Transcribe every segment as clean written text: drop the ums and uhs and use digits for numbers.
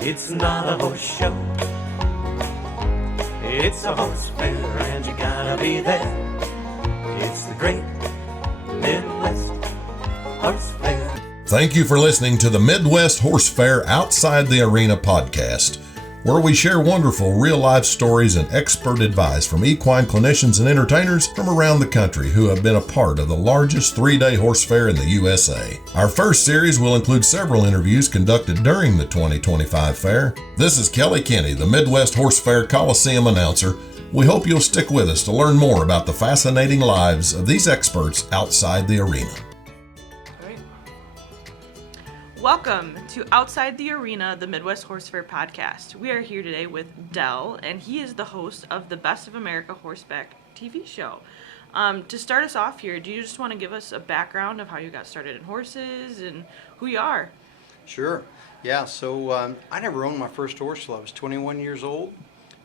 It's not a horse show. It's a horse fair and you gotta be there. It's the great Midwest Horse Fair. Thank you for listening to the Midwest Horse Fair Outside the Arena podcast, where we share wonderful real-life stories and expert advice from equine clinicians and entertainers from around the country who have been a part of the largest three-day horse fair in the USA. Our first series will include several interviews conducted during the 2025 fair. This is Kelly Kenny, the Midwest Horse Fair Coliseum announcer. We hope you'll stick with us to learn more about the fascinating lives of these experts outside the arena. Welcome to Outside the Arena, the Midwest Horse Fair podcast. We are here today with Dell, and he is the host of the Best of America Horseback TV Show. To start us off here, do you just want to give us a background of how you got started in horses and who you are? Sure. Yeah, so I never owned my first horse till I was 21 years old,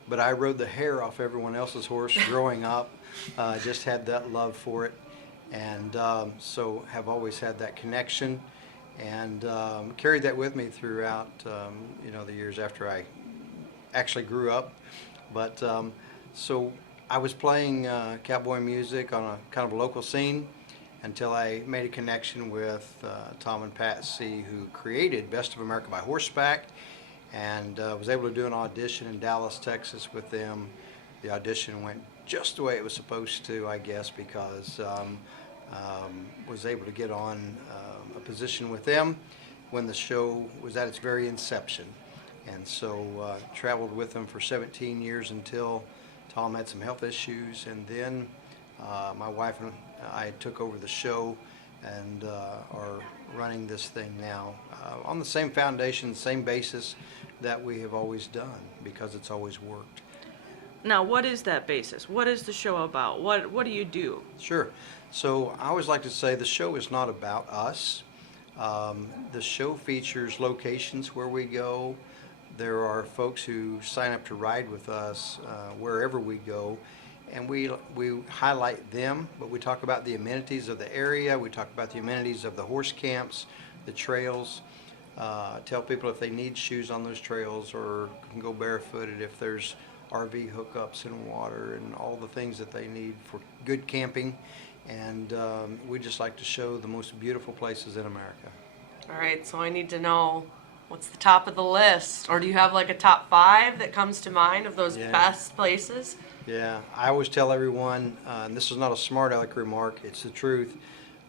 but I rode the hair off everyone else's horse growing up. Just had that love for it, and so have always had that connection. And carried that with me throughout, the years after I actually grew up. But so I was playing cowboy music on a kind of a local scene until I made a connection with Tom and Patsy, who created Best of America by Horseback, and was able to do an audition in Dallas, Texas with them. The audition went just the way it was supposed to, I guess, because was able to get on a position with them when the show was at its very inception, and so traveled with them for 17 years until Tom had some health issues, and then my wife and I took over the show and are running this thing now on the same foundation, same basis that we have always done, because it's always worked. Now, what is that basis? What is the show about? What do you do? Sure. So I always like to say the show is not about us. The show features locations where we go. There are folks who sign up to ride with us wherever we go, and we highlight them, but we talk about the amenities of the area. We talk about the amenities of the horse camps, the trails. Tell people if they need shoes on those trails or can go barefooted if there's RV hookups and water and all the things that they need for good camping. And we just like to show the most beautiful places in America. All right, so I need to know what's the top of the list, or do you have like a top 5 that comes to mind of those best places? Yeah, I always tell everyone, and this is not a smart aleck remark, it's the truth,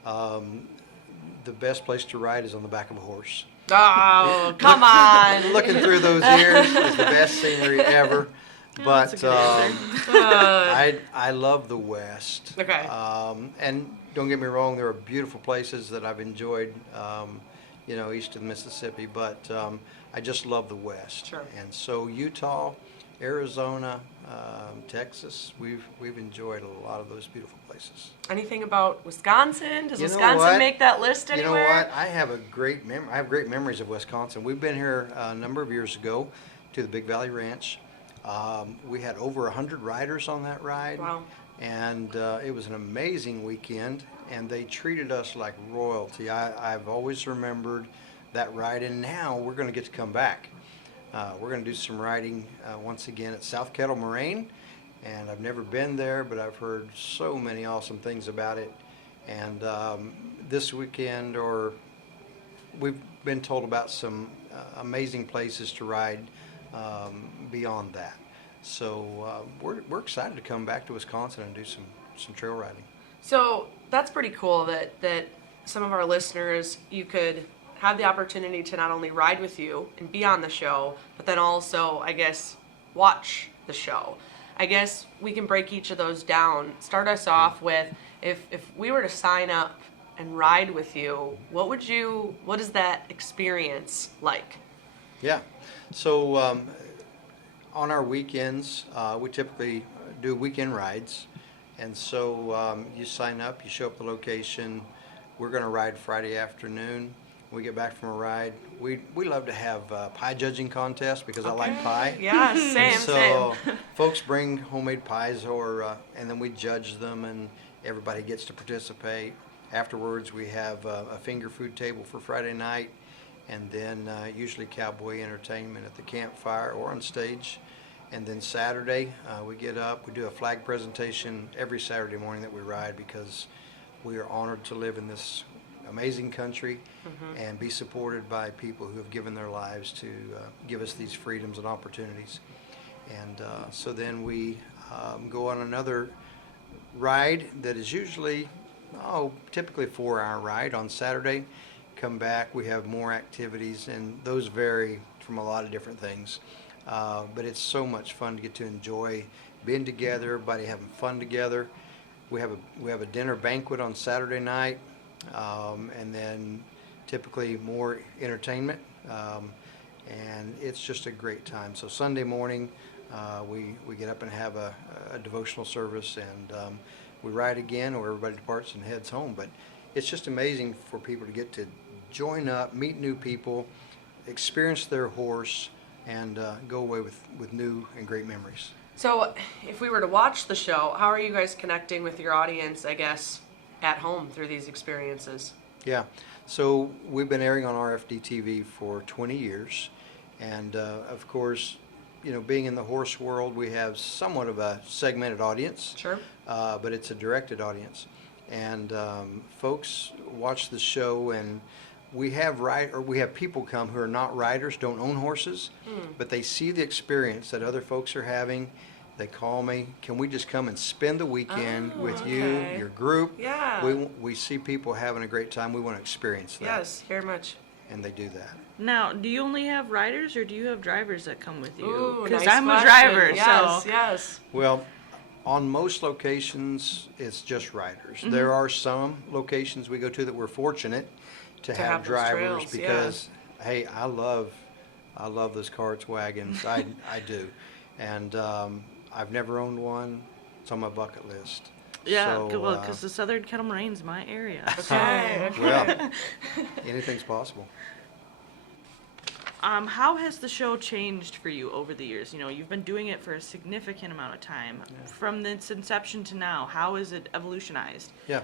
the best place to ride is on the back of a horse. Oh, come on. Looking through those ears is the best scenery ever. But I love the West. Okay. And don't get me wrong, there are beautiful places that I've enjoyed, east of the Mississippi. But I just love the West. Sure. And so Utah, Arizona, Texas, we've enjoyed a lot of those beautiful places. Anything about Wisconsin? Does You know Wisconsin what? make that list anywhere? You know what? I have great memories of Wisconsin. We've been here a number of years ago to the Big Valley Ranch. We had over 100 riders on that ride. Wow. And it was an amazing weekend, and they treated us like royalty. I've always remembered that ride, and now we're going to get to come back. We're going to do some riding once again at South Kettle Moraine, and I've never been there, but I've heard so many awesome things about it. And this weekend, we've been told about some amazing places to ride beyond that. So we're excited to come back to Wisconsin and do some trail riding. So that's pretty cool that some of our listeners, you could have the opportunity to not only ride with you and be on the show, but then also, I guess, watch the show. I guess we can break each of those down. Start us off with, if we were to sign up and ride with you, what is that experience like? Yeah. So on our weekends, we typically do weekend rides. And so you sign up, you show up at the location. We're going to ride Friday afternoon. When we get back from a ride, we love to have pie judging contests because I like pie. Yeah, same. So folks bring homemade pies, and then we judge them, and everybody gets to participate. Afterwards, we have a finger food table for Friday night, and then usually cowboy entertainment at the campfire or on stage. And then Saturday, we get up, we do a flag presentation every Saturday morning that we ride, because we are honored to live in this amazing country and be supported by people who have given their lives to give us these freedoms and opportunities. And so then we go on another ride that is usually, typically a 4-hour ride on Saturday. Come back, we have more activities, and those vary from a lot of different things. But it's so much fun to get to enjoy being together, everybody having fun together. We have a dinner banquet on Saturday night, and then typically more entertainment, and it's just a great time. So Sunday morning, we get up and have a devotional service, and we ride again, or everybody departs and heads home. But it's just amazing for people to get to join up, meet new people, experience their horse, and go away with new and great memories. So if we were to watch the show, how are you guys connecting with your audience, I guess, at home through these experiences? Yeah, so we've been airing on RFD-TV for 20 years, and of course, being in the horse world, we have somewhat of a segmented audience. Sure. But it's a directed audience, and folks watch the show, and we have people come who are not riders, don't own horses, but they see the experience that other folks are having. They call me, can we just come and spend the weekend with you, your group? Yeah. We see people having a great time. We want to experience that. Yes, very much. And they do that. Now, do you only have riders, or do you have drivers that come with you? Ooh, Because nice I'm question. a driver, Yes, so. yes. Well, on most locations, it's just riders. There are some locations we go to that we're fortunate to have those drivers, trails, because, hey, I love those carts, wagons. I do. And I've never owned one. It's on my bucket list. Yeah, So, well, because the Southern Kettle Moraine is my area. Okay, okay. well, anything's possible. How has the show changed for you over the years? You've been doing it for a significant amount of time. From its inception to now, how has it evolutionized? Yeah.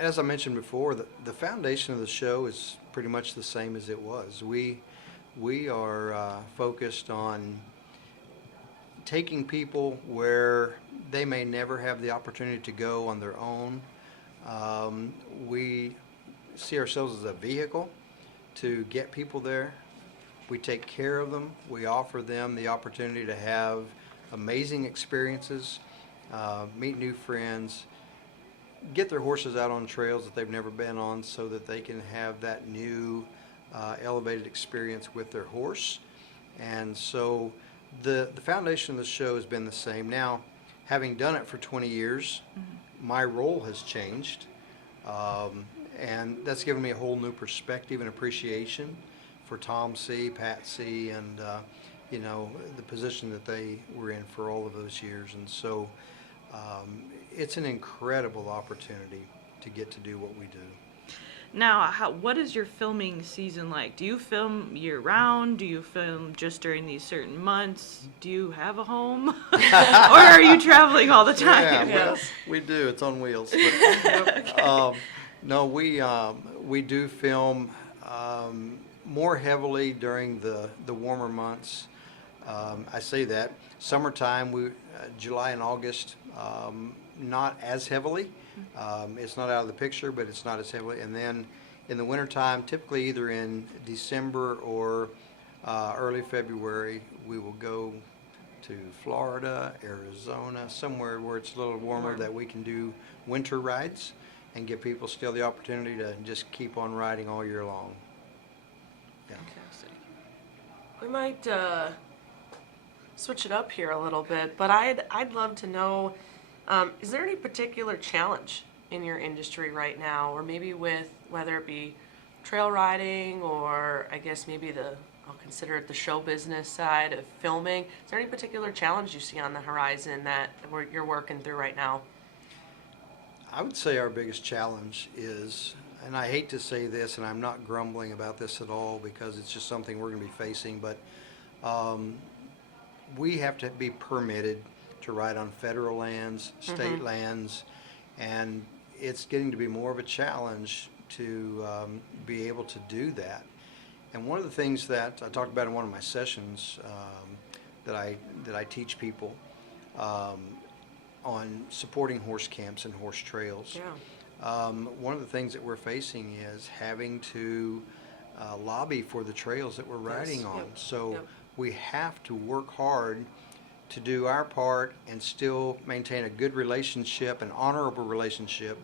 As I mentioned before, the foundation of the show is pretty much the same as it was. We are focused on taking people where they may never have the opportunity to go on their own. We see ourselves as a vehicle to get people there. We take care of them. We offer them the opportunity to have amazing experiences, meet new friends, get their horses out on trails that they've never been on, so that they can have that new elevated experience with their horse. And so the foundation of the show has been the same. Now, having done it for 20 years, my role has changed, and that's given me a whole new perspective and appreciation for Tom C., Pat C., and the position that they were in for all of those years. And so it's an incredible opportunity to get to do what we do. Now, what is your filming season like? Do you film year-round? Do you film just during these certain months? Do you have a home? Or are you traveling all the time? Yeah, well, we do. It's on wheels. But, no, we do film more heavily during the warmer months. I say that. Summertime, July and August, not as heavily. It's not out of the picture, but it's not as heavily. And then in the wintertime, typically either in December or early February, we will go to Florida, Arizona, somewhere where it's a little warmer, that we can do winter rides and give people still the opportunity to just keep on riding all year long. Yeah. Fantastic. We might switch it up here a little bit, but I'd love to know, is there any particular challenge in your industry right now, or maybe with whether it be trail riding, or I guess maybe I'll consider it the show business side of filming. Is there any particular challenge you see on the horizon that you're working through right now? I would say our biggest challenge is, and I hate to say this, and I'm not grumbling about this at all, because it's just something we're going to be facing, but we have to be permitted to ride on federal lands, state lands, and it's getting to be more of a challenge to be able to do that. And one of the things that I talked about in one of my sessions that I teach people on supporting horse camps and horse trails. Yeah. One of the things that we're facing is having to lobby for the trails that we're riding on. Yep. So Yep. we have to work hard to do our part and still maintain a good relationship, an honorable relationship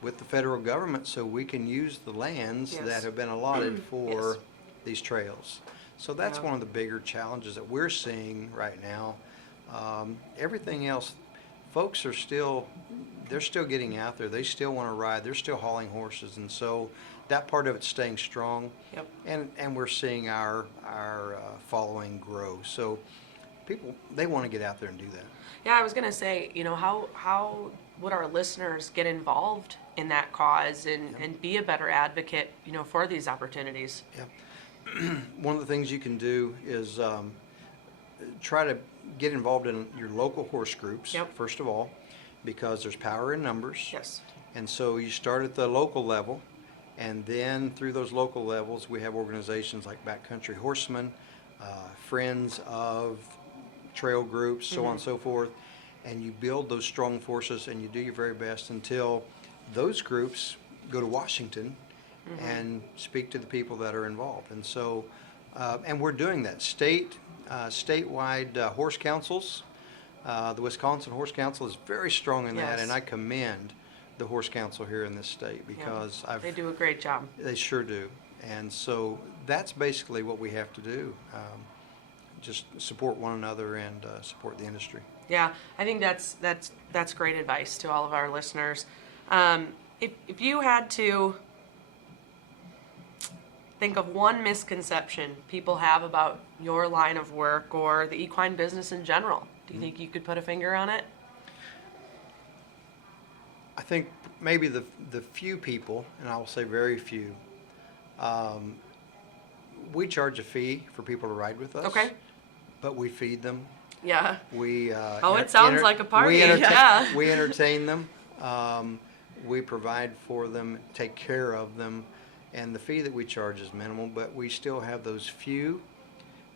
with the federal government, so we can use the lands Yes. that have been allotted for Yes. these trails. So that's Yeah. one of the bigger challenges that we're seeing right now. Everything else, folks are still getting out there. They still want to ride. They're still hauling horses, and so that part of it's staying strong. Yep. And we're seeing our following grow. So people, they want to get out there and do that. Yeah, I was gonna say, how would our listeners get involved in that cause and be a better advocate, for these opportunities? Yeah. One of the things you can do is try to get involved in your local horse groups, Yep. first of all, because there's power in numbers. Yes. And so you start at the local level, and then through those local levels, we have organizations like Backcountry Horsemen, Friends of Trail Groups, so on and so forth. And you build those strong forces, and you do your very best until those groups go to Washington and speak to the people that are involved. And so, and we're doing that. Statewide horse councils, the Wisconsin Horse Council is very strong in that, Yes. and I commend the horse council here in this state because They do a great job. they sure do. And so that's basically what we have to do. Just support one another and support the industry. Yeah, I think that's great advice to all of our listeners. If you had to think of one misconception people have about your line of work or the equine business in general, do you think you could put a finger on it? I think maybe the few people, and I will say very few, we charge a fee for people to ride with us. Okay. But we feed them. Yeah. We It sounds like a party. Yeah. We entertain them. We provide for them, take care of them, and the fee that we charge is minimal. But we still have those few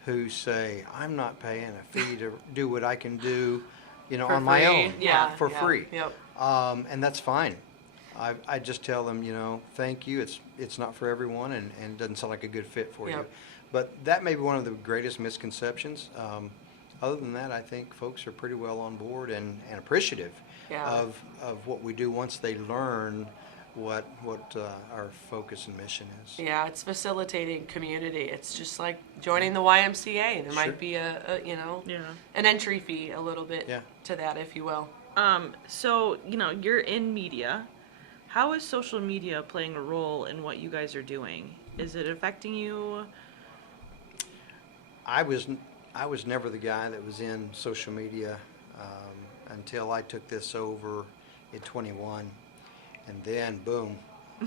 who say, "I'm not paying a fee to do what I can do, For on my free. own, Yeah, for yeah, free." yep. And that's fine. I just tell them, thank you. It's not for everyone, and it doesn't sound like a good fit for you. Yep. But that may be one of the greatest misconceptions. Other than that, I think folks are pretty well on board and appreciative Yeah. of what we do once they learn what our focus and mission is. Yeah, it's facilitating community. It's just like joining the YMCA. There Sure. might be a Yeah. an entry fee a little bit Yeah. to that, if you will. So, you're in media. How is social media playing a role in what you guys are doing? Is it affecting you? I was never the guy that was in social media until I took this over at 21, and then boom,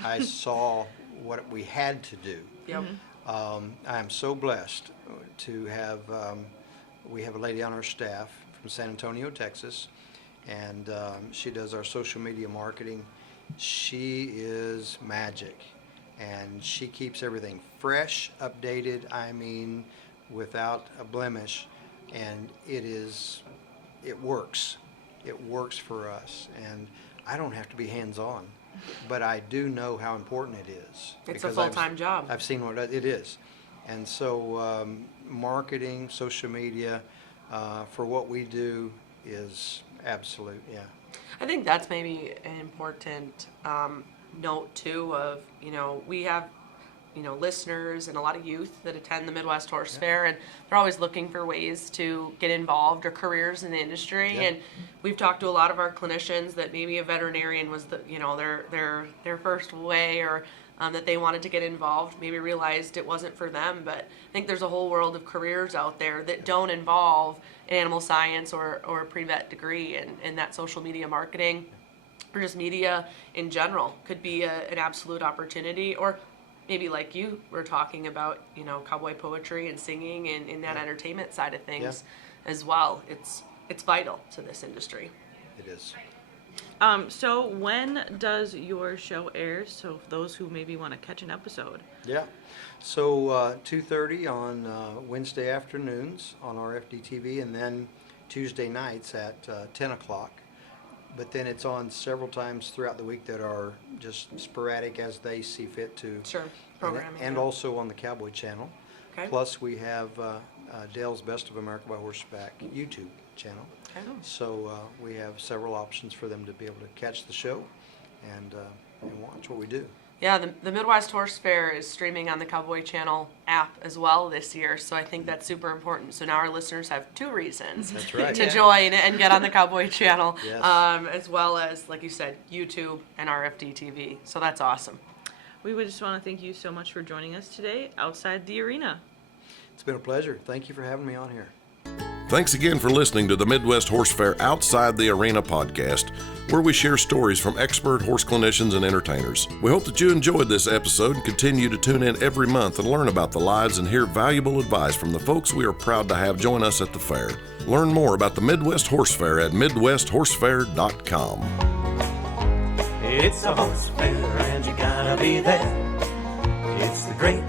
I saw what we had to do. Yep. I am so blessed to have. We have a lady on our staff from San Antonio, Texas, and she does our social media marketing. She is magic, and she keeps everything fresh, updated. I mean, without a blemish, and it works. It works for us, and I don't have to be hands-on, but I do know how important it is. It's a because full-time job. I've seen what it is, and so marketing, social media, for what we do is absolute, yeah. I think that's maybe an important note too of, we have, listeners and a lot of youth that attend the Midwest Horse Fair, and they're always looking for ways to get involved or careers in the industry. Yeah. And we've talked to a lot of our clinicians that maybe a veterinarian was their first way, or that they wanted to get involved, maybe realized it wasn't for them. But I think there's a whole world of careers out there that don't involve an animal science or a pre-vet degree, and that social media marketing or just media in general could be an absolute opportunity. Or maybe like you were talking about, cowboy poetry and singing and in that entertainment side of things as well. It's vital to this industry. It is. So when does your show air? So those who maybe want to catch an episode. Yeah. So 2:30 on Wednesday afternoons on RFD-TV, and then Tuesday nights at 10 o'clock. But then it's on several times throughout the week that are just sporadic as they see fit to. Sure. Programming. And also on the Cowboy Channel. Okay. Plus we have Dale's Best of America by Horseback YouTube channel. Okay. So we have several options for them to be able to catch the show and watch what we do. Yeah, the Midwest Horse Fair is streaming on the Cowboy Channel app as well this year, so I think that's super important. So now our listeners have two reasons That's right. to join and get on the Cowboy Channel, Yes. as well as, like you said, YouTube and RFD TV. So that's awesome. We would just want to thank you so much for joining us today outside the arena. It's been a pleasure. Thank you for having me on here. Thanks again for listening to the Midwest Horse Fair Outside the Arena podcast, where we share stories from expert horse clinicians and entertainers. We hope that you enjoyed this episode and continue to tune in every month and learn about the lives and hear valuable advice from the folks we are proud to have join us at the fair. Learn more about the Midwest Horse Fair at MidwestHorseFair.com. It's a horse fair and you gotta be there. It's the great